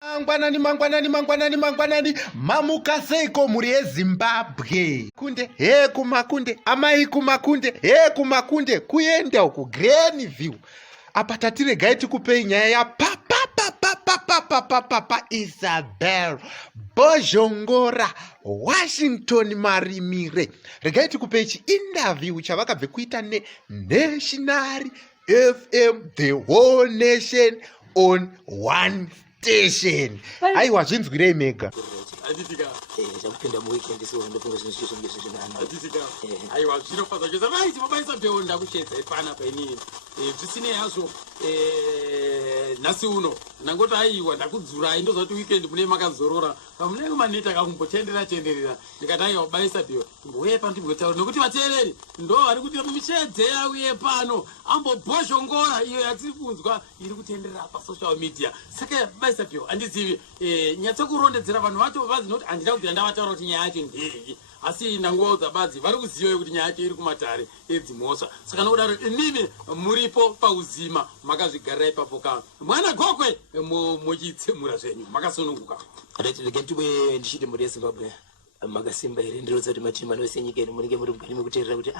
Mangwanani, mamuka seiko muri yeZimbabwe. Kunde, he kumakunde, amai kumakunde, he kumakunde, kuenda uku Greenview. Apa tatiregai tikupei nyaya ya Isabel Bhozhongora Washington Marimire. Regai tikupei chi-interview chavakabve kuita neNational FM, the whole nation on one station. Aiwa, zvinzwirei mega. Chakupinda muweekend so ndofunga zvinhu zvinhu atisika aiwa zvinofadza chose vaiti mabaisa peo ndakushedza ipana painini zvisine hazvo nhasi uno nangoti aiwa ndakudzurai ndozvati weekend mune makazorora pamunenge maneta kakumbotenderera ndikati aiwa baisa peo mbouye pandimbotaura nokuti vateereri ndo vari kuti mishedze yauye pano ambobhozhongora iyo yatiri kunzwa iri kutenderera pasocial media saka baisa peo handizivi nyatsokurondedzera vanhu vacho vazi noti handina kubvira ndavataura kuti nyaya yacho ndei asi nanguva dzabadzi vari kuziva kuti nyaya yacho iri kumatare edzimhosva saka nokudaro inini muripo pauzima makazvigarira ipapo ka mwana gokwe muchitsemura zvenyu makasununguka ndikatibwe ndichiti muri yeZimbabwe makasimba here ndirodza kuti matimu anose nyika ino munenge muri mugari mekuteerera kuti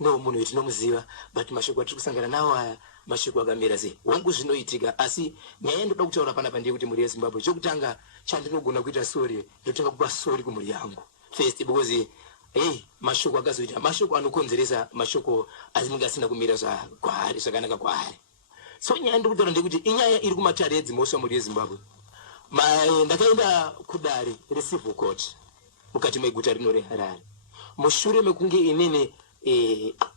no munhu wetinomuziva but mashoko atiri kusangana nawo aya mashoko akamira sei hongu zvinoitika asi nyaya yandoda kutaura panapa ndeye kuti muri yeZimbabwe chokutanga chandinogona kuita sori ndotanga kupa sori kumhuri yangu first because mashoko akazoita mashoko anokonzeresa mashoko azinenge asina kumira kwaari zvakanaka kwaari so nyaya ndokutaura ndekuti inyaya iri kumatare edzimhosva muri yeZimbabwe ndakaenda kudare recivil court mukati meguta rino reHarare mushure mekunge inini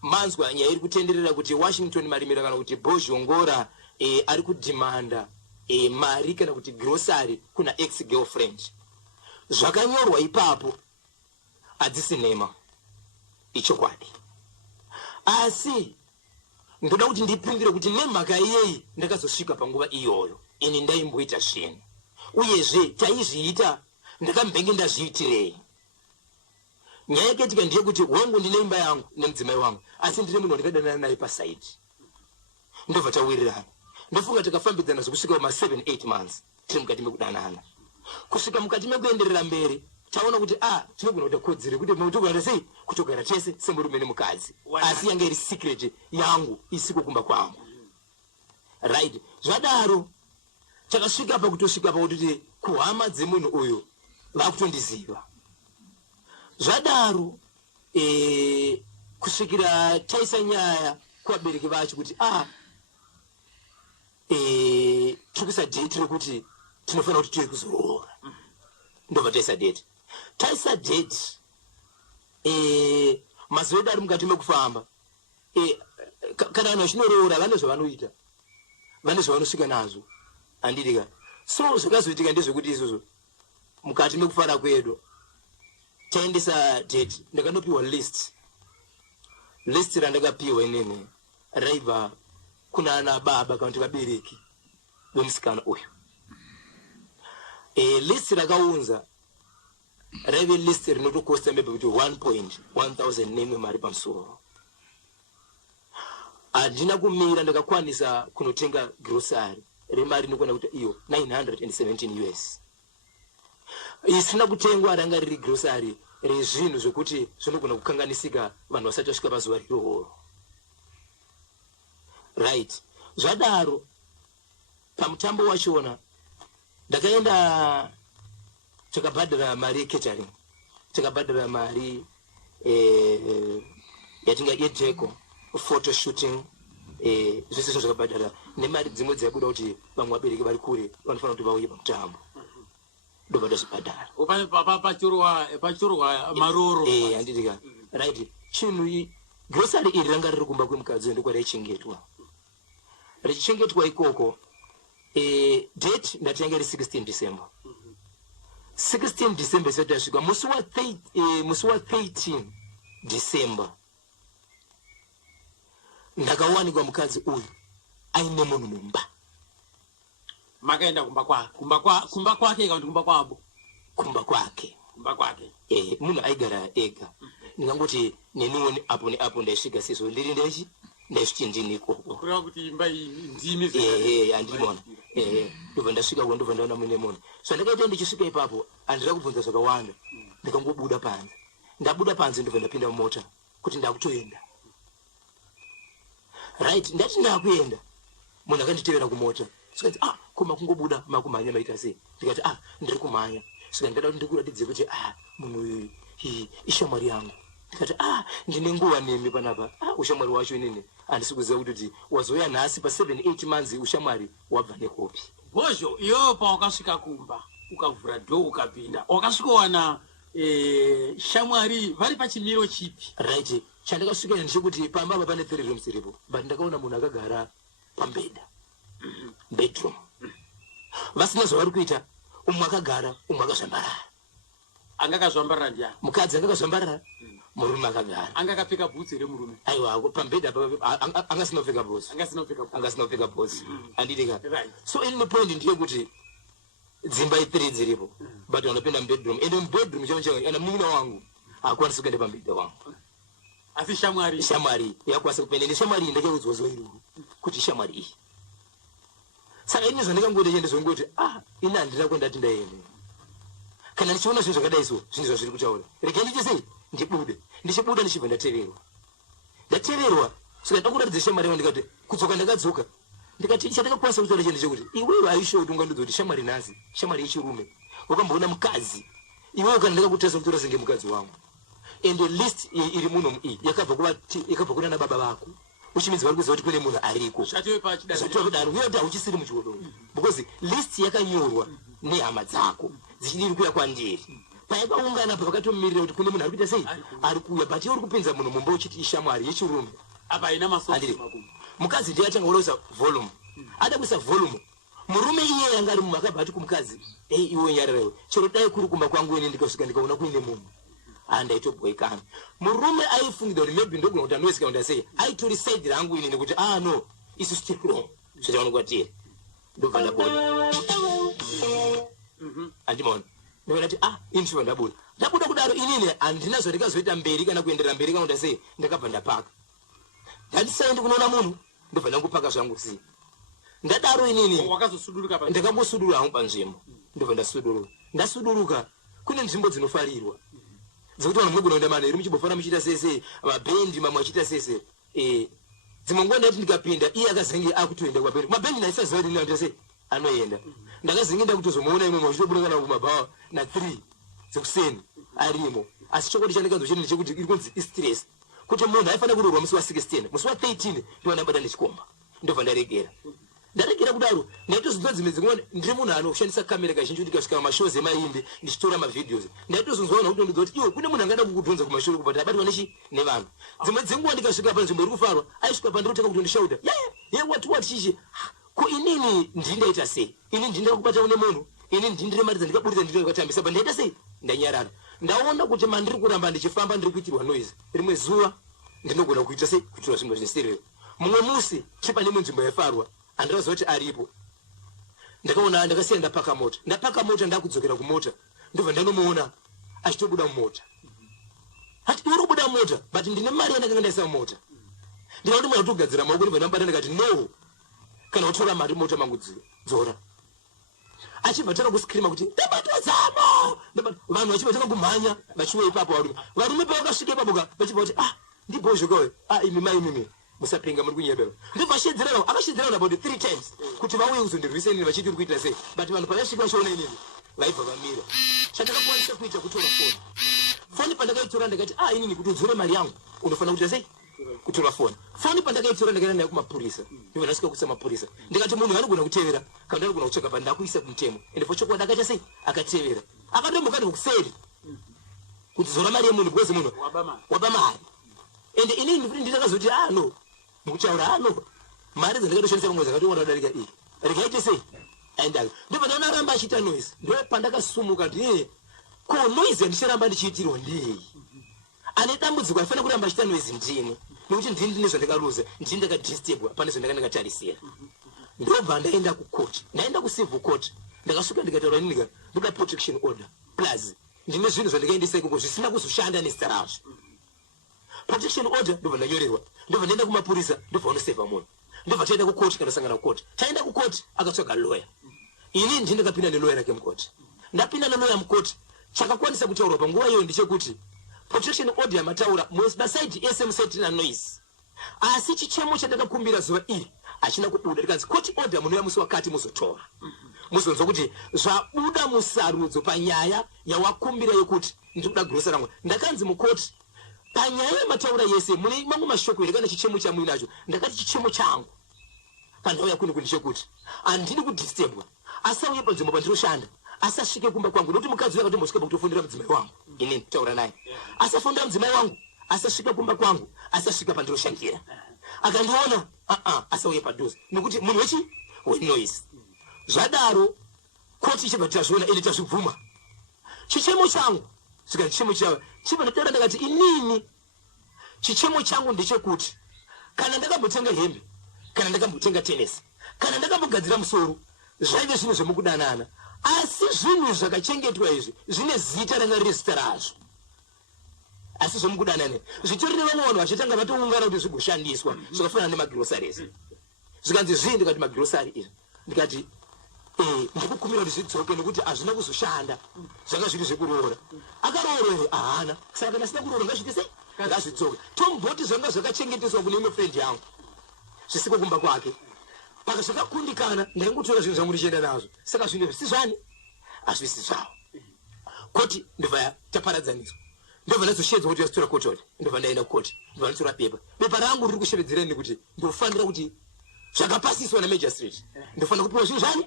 manzwa nyaya iri kutenderera kuti Washington Marimira kana kuti Bhozhongora ari kudhimanda mari kana kuti grocery kuna ex girlfriend zvakanyorwa ipapo hadzisi nhema ichokwadi asi ndoda kuti ndipindire kuti nemhaka iyeyi ndakazosvika panguva iyoyo ini ndaimboita zvinhu uyezve taizviita ndakambenge ndazviitirei nyaya yakatika ndiye kuti wangu ndine imba yangu nemudzimai wangu asi ndine munhu ndikadanana naye pasaidi ndobva tawirirana ndofunga takafambidzana zvokusvika ma7-8 months tiri mukati mekudanana kusvika mukati mekuenderera mberi taona kuti tinogona kuita kodzero kuti togara sei kutogara tese semurume nemukadzi asi yanga iri secret yangu isiko kumba kwangu right zvadaro takasvika pakutosvika pakuti kuhama dzemunhu uyu vakutondiziva zvadaro kusvikira taisa nyaya kuvabereki vacho kuti tikuisa date rekuti tinofanira kuti tiri kuzorora ndobva taisa date mazuva edu ari mukati mekufamba kana vanhu vachinorora vane zvavanoita vane zvavanosvika nazvo handidika so zvakazoitika ndezvekuti izvozvo mukati mekufara kwedu taendesa date ndakanopiwa list randakapiwa inini raibva kuna ana baba kana kuti vabereki vemusikana uyu list rakaunza raive list rinotokosta maybe kuti 1,000 nemwe mari pamusoro handina kumira ndakakwanisa kunotenga grocery remari inokwana kuti iyo 917 US isina kutengwa ranga riri grocery rezvinhu zvokuti zvinogona kukanganisika vanhu vasati vasvika pazuva rirohoro right zvadaro pamutambo wachona ndakaenda takabhadhara mari yecatering takabhadhara mari yatinga yedheko photo shooting zvese zvakabhadhara nemari dzimwe dzaibuda kuti vamwe vabereki vari kure vanofanira kuti vauye pamutambo ndobva ndazvibhadhara pachorwa maroro handitika right chinhu grocery iri ranga riri kumba kwemukadzi ndokwa raichengetwa ikoko date ndatanga iri 16 December 16 December isati yasvika musi wa 13 December ndakawanikwa mukadzi uyu aine munhu mumba makaenda kumba kwake kana kumba kwabo kumba kwake munhu aigara ega ndingangoti neniwo apo neapo ndaisvika sizvo ndiri ndaisviti ndini ikoko kureva kuti imba iyi ndimi handimona ndobva ndasvika uko ndobva ndaona muine munhu so ndakaita ndichisvika ipapo handira kubvunza zvakawanda ndikangobuda panze ndabuda panze ndobva ndapinda mumota kuti ndakutoenda right ndati ndakuenda munhu akanditevera kumota sikati koma kungobuda makumhanya maita sei ndikati ndiri kumhanya saka ndada kuti ndikuratidze kuti munhu uyu ishamwari yangu ndikati ndine nguva nemi panapa ushamwari wacho inini handisi kuziva kuti wazoya nhasi pa7-8 months ushamwari wabva nekopi bhozho iwewe pawakasvika kumba ukavhura dho ukapinda wakasvikowana shamwari vari pachimiro chipi right chandakasvikira ndechekuti pamba apa pane 3 rooms iripo but ndakaona munhu akagara pambedha bedroom vasina zvavari kuita umwe akagara umwe akazvambarara anga akazvambarara ndiani mukadzi anga akazvambarara murume akagara anga akapfeka bhutsi here murume aiwa pambedha angasina kupfeka bhutsi angasina kupfeka bhutsi handidika so in point ndeyekuti dzimba i3 dziripo but vanopinda mubedroom ende mubedroom chavo changu ana munun'una wangu haakwanisi kuenda pambedha wangu asi shamwari yakwanisa kupinda ende shamwari iyi ndakaudzwa zuva iroro kuti shamwari iyi saka ini zvandikangoita chendezvongoti ini handina kwendati ndaende kana ndichiona zvinhu zvakadai so zvinhu zvazviri kutaura regai ndiite sei ndibude ndichibuda ndichibva ndateverwa saka ndakuratidza shamwari yangu ndikati kudzoka ndakadzoka ndikati chandakakwanisa kutaura chinhu chekuti iwewe aisho kuti ungandiudza kuti shamwari nhasi shamwari yechirume wakamboona mukadzi iwewe kana ndakakutarisa kutora senge mukadzi wangu ende list iri muno iyi yakabva kuna baba vako uchimidzi vari kuziva kuti kune munhu ariko zvatokudaro uye kuti hauchisiri muchihodoro because list yakanyorwa nehama dzako dzichidiri kuya kwandiri payakaungana pa vakatomirira kuti kune munhu ari kuita sei ari kuuya but iwe uri kupinza munhu mumba uchiti ishamwari yechirume apa ina masosi mukadzi ndiye atanga kuisa volume ada kuisa volume murume iye yanga ari mumakabva ati kumukadzi iwe nyararawe chero dai kuri kumba kwangu ine ndikasvika ndikaona kuine munhu andaitobhoikana murume aifungira kuti maybe ndogona kuti anoisika kuti asei aitori side rangu ini nekuti no isi still wrong zvachaonekwatii ndobva ndabuda andimaona ndikati ini chiva ndabuda kudaro inini handina zvandikazoita mberi kana kuenderera mberi kana kuti asei ndakabva ndapaka ndandisaendi kunoona munhu ndobva ndangopaka zvangu si ndadaro inini ndakambosudurura hangu panzvimbo ndobva ndasuduruka kune nzvimbo dzinofarirwa dzekuti vanhu munogona kuenda manheru muchimbofana muchiita sese mabhendi mamwe achiita sese dzimwe nguva ndati ndikapinda iye akazenge akutoenda kwabhendi mabhendi naisaziva kuti ndinaa sei anoenda ndakazenge ndakutozomuona imwe machitobuda kana kumabhawa na3 dzekuseni arimo asi chokwadi chandikanzochiti ndechekuti iri kunzi istress kuti munhu aifanira kurorwa musi wa16 musi wa13 ndiwanabata ndichikomba ndobva ndaregera kudaro ndaitozonzwa dzimwe dzimwe ndiri munhu anoshandisa kamera kazhinji kuti kasvika mashows emaimbi ndichitora mavideos ndaitozonzwaona kuti ndodza kuti iwe kune munhu angada kukudhonza kumashoro kubva tabatwa nevanhu dzimwe dzenguva ndikasvika panzvimbo iri kufarwa aisvika pandiri kutanga kuti ndishauta what chichi ko inini ndindaita sei ini ndindira kubata une munhu ini ndindire mari dzandikaburitsa ndikatambisa pa ndaita sei ndanyarara ndaona kuti mandiri kuramba ndichifamba ndiri kuitirwa noise rimwe zuva ndinogona kuita sei kuitirwa zvinhu zvinestereo mumwe musi chipane munzvimbo yafarwa handiraziva kuti aripo ndakaona ndakasiya ndapaka mota ndakudzokera kumota ndobva ndanomuona achitobuda mumota ati uri kubuda mumota but ndine mari yandakanga ndaisa mumota ndikati mwana kutogadzira maoko ndibva ndambata ndikati no kana kutora mari mota mangu dzora achibva tanga kuskrima kuti ndabatwa zamo vanhu vachibva tanga kumhanya vachiuya ipapo varume pavakasvika ipapo vachibva kuti ndibhozhokawe imimi musapinga muri kunyebera ndibva akashedzerana about 3 times kuti vauye kuzondirwisa inini vachiti uri kuita sei but vanhu pavasvika vachiona inini vaibva vamira chandakakwanisa kuita kutora foni pandakaitora ndakati inini kuti udzore mari yangu unofanira kuita sei kutora foni pandakaitora ndakaenda nayo kumapurisa ndibva ndasvika kuisa mapurisa ndikati munhu anogona kutevera kana anogona kutsvaka pa ndakuisa kumutemo ende fochokwadi akaita sei akatevera akatomboka ndokuseri kudzora mari yemunhu because munhu waba mari ende inini ndikuti ndakazoti no mukuchaura mari dzandakatoshandisa pamwe dzakatoona kudarika iyi rikaite sei aendaka ndobva ndaona aramba achiita noise ndo pandakasumuka kuti ko noise yandicharamba ndichiitirwa ndei ane dambudziko aifanira kuramba achiita noise ndini nekuti ndini ndine zvandakaluza ndini ndakadistebwa pane zvandakandakatarisira ndobva ndaenda kucourt ndaenda kucivil court ndakasvika ndikataura nini ndoda protection order plus ndine zvinhu zvandikaendisa ikoko zvisina kuzoshanda nezita razvo protection order ndobva ndanyorerwa ndobva ndaenda kumapurisa ndobva unoseva munhu ndobva taenda kukoti kandosangana kukoti taenda kukoti akatsvaga lawyer ini ndindakapinda nelawyer rake mukoti ndapinda nelawyer mukoti chakakwanisa kutaurwa panguva iyoyo ndechekuti protection order yamataura masaidi ese musaitira noise asi chichemo chandakakumbira zuva iri achina kubuda ndikanzi court order munouya musi wakati muzotora muzonzwa kuti zvabuda musarudzo panyaya yawakumbira yekuti ndikuda gurosa rangu ndakanzi mukoti panyaya yamataura yese mune mangu mashoko here kana chichemo chamuinacho ndakati chichemo changu pandauya kuno kundechekuti handidi kudistebwa asauye panzvimbo pandiroshanda asasvike kumba kwangu nokuti mukadzi uya akatombosvika pakutofundira mudzimai wangu inini taura naye asafundira mudzimai wangu asasvika kumba kwangu asasvika pandiroshandira akandiona asauye padhuze nekuti munhu wenoise zvadaro koti ichibva tazviona ende tazvibvuma chichemo changu saka chichemo chava chibva ndataura ndakati inini chichemo changu ndechekuti kana ndakambotenga hembe kana ndakambotenga tenesi kana ndakambogadzira musoro zvaive zvinhu zvemukudanana asi zvinhu zvakachengetwa izvi zvine zita ranga riri zita razvo asi zvemukudanana zvitorine vamwe vanhu vachitanga vatoungana kuti zvigoshandiswa zvakafanana nemagirosaries zvikanzi zvii ndikati magirosari izvi ndikati ndikukumbira kuti zvidzoke nekuti hazvina kuzoshanda zvanga zviri zvekuroora akaroora here haana saka kana sina kuroora ngazviti sei ngazvidzoke tomboti zvanga zvakachengeteswa kune imwe friend yangu zvisiko kumba kwake paka zvakakundikana ndaingotora zvinhu zvangu ndichienda nazvo saka zvinhu zvisi zvani hazvisi zvavo koti ndobva taparadzaniswa ndobva ndazoshedzwa kuti yazitora kototi ndobva ndaenda kukoti ndobva ndatora bepa rangu riri kushevedzereni kuti ndofanira kuti zvakapasiswa namagistrate ndofanira kupiwa zvinhu zvani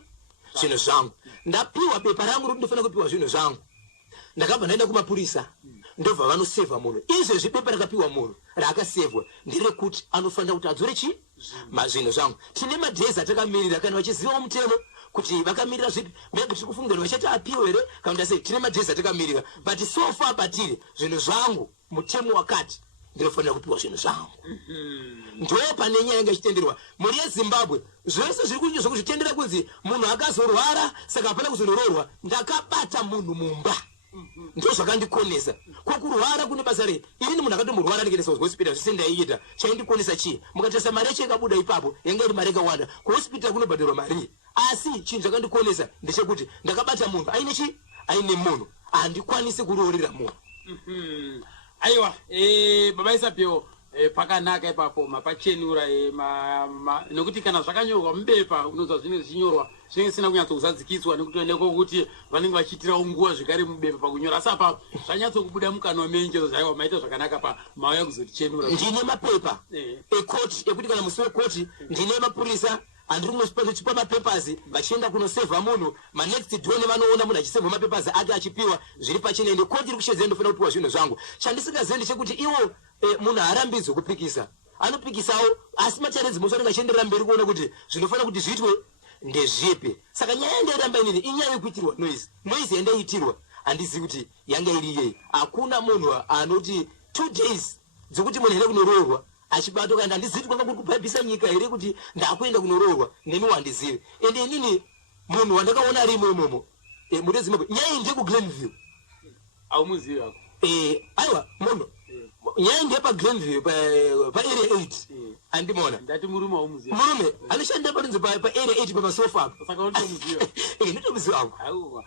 zvinhu zvangu ndapiwa bepa rangu rokuti ndofanira kupiwa zvinhu zvangu ndakabva ndaenda kumapurisa ndobva vanosevha munhu izvezvi bepa rakapiwa munhu raakasevhwa nderekuti anofanira kuti adzore chi mazvinhu zvangu tine madhezi atakamirira kana vachizivawo mutemo kuti vakamirira zvipi maybe tiri kufungira vachati apiwa here kana kuti asei tine madhezi atakamirira but so far patiri zvinhu zvangu mutemo wakati ndinofanira kupiwa zvinhu zvangu ndo pane nyaya yanga ichitenderwa mhuri yezimbabwe zvese zviri kunyizwa kuzvitendera kunzi munhu akazorwara saka hapana kuzondoroorwa ndakabata munhu mumba ndo zvakandikonesa kwokurwara kune basa rei inini munhu akatomborwara ndikaendesa kuhospita zvese ndaiita chaindikonesa chii mukatarisa mari yacho ikabuda ipapo yanga iri mari yakawanda kuhospita kunobhadharwa mari asi chinhu chakandikonesa ndechekuti ndakabata munhu aine chi aine munhu handikwanisi kuroorera munhu aiwa baba isapio pakanaka ipapo mapachenura nekuti kana zvakanyorwa mubepa unonzwa zvinenge zvichinyorwa zvinenge sina kunyatsokuzadzikiswa nekutoenda kokuti vanenge vachiitirawo nguva zvekare mubepa pakunyora asi apa zvanyatsokubuda mukano menjezo zvaiwa maita zvakanaka pamauya kuzotichenura ndine mapepa ekoti ekuti kana musi wekoti ndine mapurisa handiri kunochipa mapepazi vachienda kunosevha munhu manext done vanoona munhu achisevha mapepazi ake achipiwa zviri pachinende koti iri kushedzera ndofanira kupiwa zvinhu zvangu chandisingazivi ndechekuti iwo munhu haarambidzwe kupikisa anopikisawo asi macharenzi musi anenge achienderera mberi kuona kuti zvinofanira kuti zviitwe ndezvipi saka nyaya yandairamba inini inyaya yekuitirwa noise yandaiitirwa handizivi kuti yanga iri yei hakuna munhu anoti 2 days dzokuti munhu here kunoroorwa achibato kana handizivi kwanga kuri kubhabhisa nyika here kuti ndakuenda kunoroorwa nemi wandizivi ende inini munhu wandakaona ari imomomo muri Zimbabwe nyaya ndekuglenville aumuzivi ako aiwa munhu nyaya ndepaglenville paarea 8 andimona ndati murume waumuzivi murume anoshanda parinzi paarea 8 pamasofa saka unotomuziva nditomuziva wangu aiwa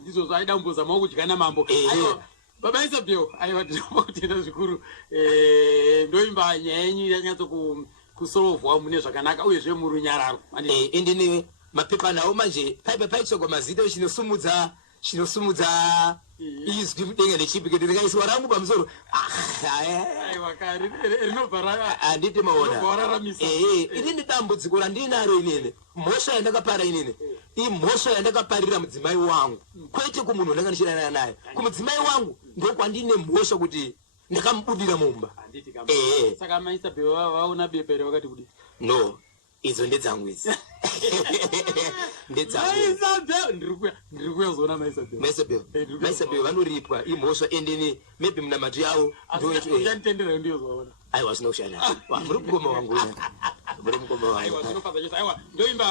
ndizvozvo aidambozamawo kudyana mambo aiwa baba isapio aiwa ndinopa kutenda zvikuru ndoimba nyaya yenyu yanyatsokusolovhwa mune zvakanaka uyezve murunyararo endine mapepa nawo manje paitsvagwa mazita chinosumudza izwi mudenga nechipi kuti rikaiswa rangu pamusoro aiwa kari rinobva handiti maona inini dambudziko randinaro inini mhosva yandakapara inini imhosva yandakaparira mudzimai wangu kwete kumunhu wandanga ndichidanana naye kumudzimai wangu ndokwandine mhosva kuti ndakamubudira mumba saka maisabhe vaona bepa here vakati kudi no idzo ndedzangu idzi ndiri kuyazoona maisabhe vanoripwa imhosva endini maybe munamato yavo ndoanditendera ndiyozoona aiwa zvina kushanda muri kukoma wangu muri mukomba aiwa wangu zvinofadza chose aiwa ndoimba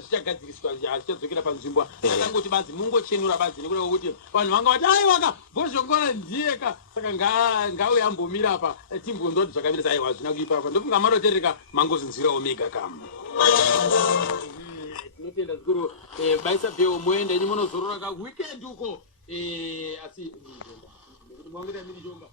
zvichagadziriswa zvichadzokera panzvimbo akangoti bazi mungochenura bazi nekuda kwekuti vanhu vanga vati aiwaka bhozhongora ndiyeka saka ngauye ambomira apa timbonzwa kuti zvakavirisa aiwa zvina kuipa apa ndofunga marotereka mangozinzwirawo mega kam tinotenda zvikuru baisa bheo moenda ini munozorora ka weekend uko asi mwangeta miri chomba